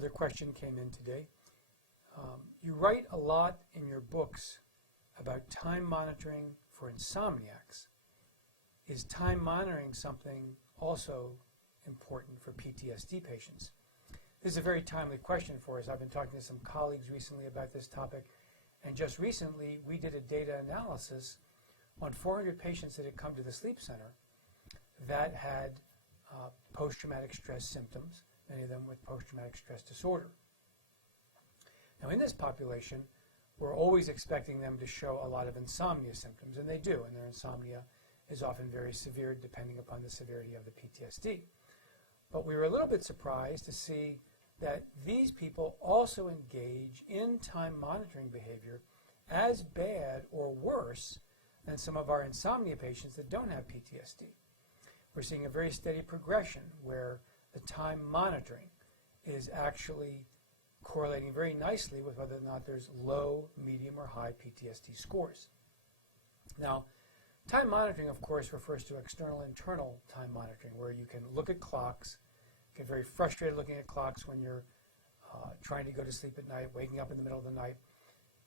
Another question came in today. You write a lot in your books about time monitoring for insomniacs. Is time monitoring something also important for PTSD patients? This is a very timely question for us. I've been talking to some colleagues recently about this topic, and just recently we did a data analysis on 400 patients that had come to the sleep center that had post-traumatic stress symptoms, many of them with post-traumatic stress disorder. Now, in this population, we're always expecting them to show a lot of insomnia symptoms, and they do, and their insomnia is often very severe depending upon the severity of the PTSD. But we were a little bit surprised to see that these people also engage in time monitoring behavior as bad or worse than some of our insomnia patients that don't have PTSD. We're seeing a very steady progression where the time monitoring is actually correlating very nicely with whether or not there's low, medium, or high PTSD scores. Now, time monitoring, of course, refers to external internal time monitoring, where you can look at clocks, get very frustrated looking at clocks when you're trying to go to sleep at night, waking up in the middle of the night.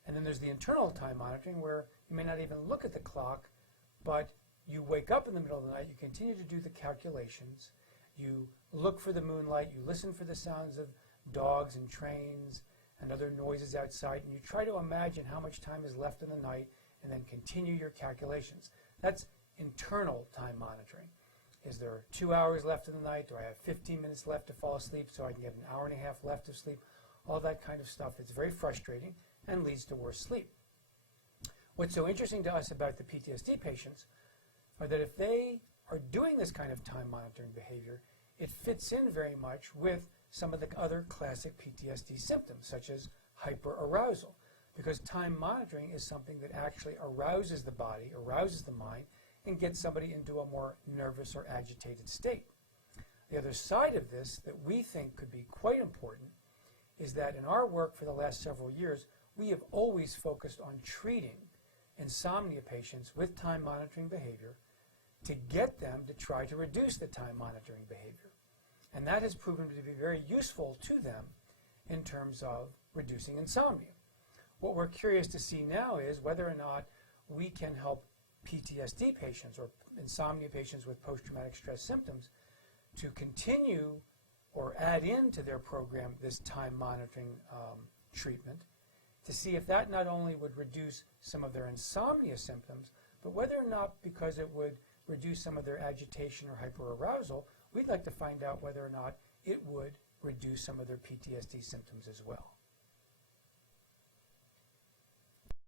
And then there's the internal time monitoring, where you may not even look at the clock, but you wake up in the middle of the night, you continue to do the calculations, you look for the moonlight, you listen for the sounds of dogs and trains and other noises outside, and you try to imagine how much time is left in the night and then continue your calculations. That's internal time monitoring. Is there 2 hours left in the night? Do I have 15 minutes left to fall asleep so I can get an hour and a half left of sleep? All that kind of stuff. It's very frustrating and leads to worse sleep. What's so interesting to us about the PTSD patients are that if they are doing this kind of time monitoring behavior, it fits in very much with some of the other classic PTSD symptoms, such as hyperarousal, because time monitoring is something that actually arouses the body, arouses the mind, and gets somebody into a more nervous or agitated state. The other side of this that we think could be quite important is that in our work for the last several years, we have always focused on treating insomnia patients with time monitoring behavior to get them to try to reduce the time monitoring behavior. And that has proven to be very useful to them in terms of reducing insomnia. What we're curious to see now is whether or not we can help PTSD patients or insomnia patients with post-traumatic stress symptoms to continue or add into their program this time monitoring treatment to see if that not only would reduce some of their insomnia symptoms, but whether or not, because it would reduce some of their agitation or hyperarousal, we'd like to find out whether or not it would reduce some of their PTSD symptoms as well.